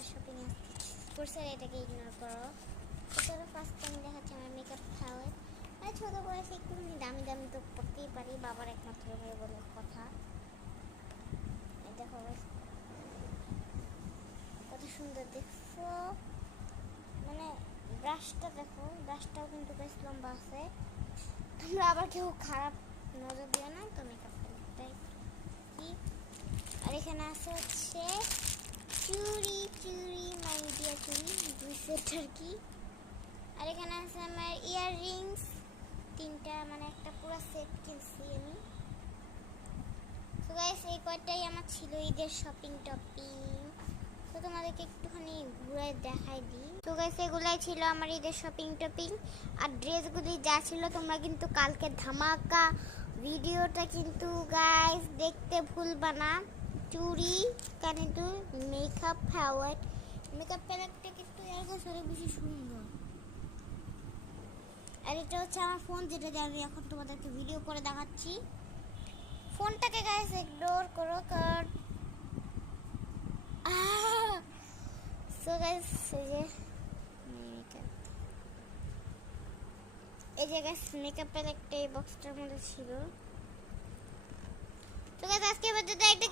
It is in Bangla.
ঈদের শপিং করছে, এটাকে ইগনোর করো। চলো ফার্স্ট টাইম দেখাচ্ছি আমার মেকআপ প্যালেট। আর ছোটো বয়সে একটু দামি দামি তো পড়তেই পারি, বাবার একমাত্র ভাই বলে কথা। এই দেখো কত সুন্দর দেখছো, মানে ব্রাশটা দেখো, ব্রাশটাও কিন্তু বেশ লম্বা আছে। তোমরা আবার কেউ খারাপ নজর দিও না তো মেকআপ প্যালেটটাই কি। আর এখানে আছে হচ্ছে চুড়ি, মাইডিয়া চুড়ি 2 সেট আর কি। আর এখানে আছে আমার ইয়াররিংস 3টা, মানে একটা পুরো সেট কিনছি আমি। তো গাইস এই কয়টাই আমার ছিল ঈদের শপিং টপিং। তো তোমাদেরকে একটুখানি ঘুরে দেখাই দিই। তো গাইস এগুলাই ছিল আমার ঈদের শপিং টপিং। আর ড্রেসগুলি যা ছিল তোমরা কিন্তু কালকে ধামাকা ভিডিওটা কিন্তু গাইস দেখতে ভুলবা না। চুড়ি, কানে দুল, মেকআপ প্যালেটটা কিন্তু এর কাছে অনেক বেশি সুন্দর। আর এটা হচ্ছে আমার ফোন, যেটা আমি এখন তোমাদেরকে ভিডিও করে দেখাচ্ছি। ফোনটাকে গাইস ইগনোর করো, কারণ সো গাইস এই যে গাইস মেকআপ প্যালেটটা এই বক্সটার মধ্যে ছিল। তো গাইস আজকে পর্যন্ত একটা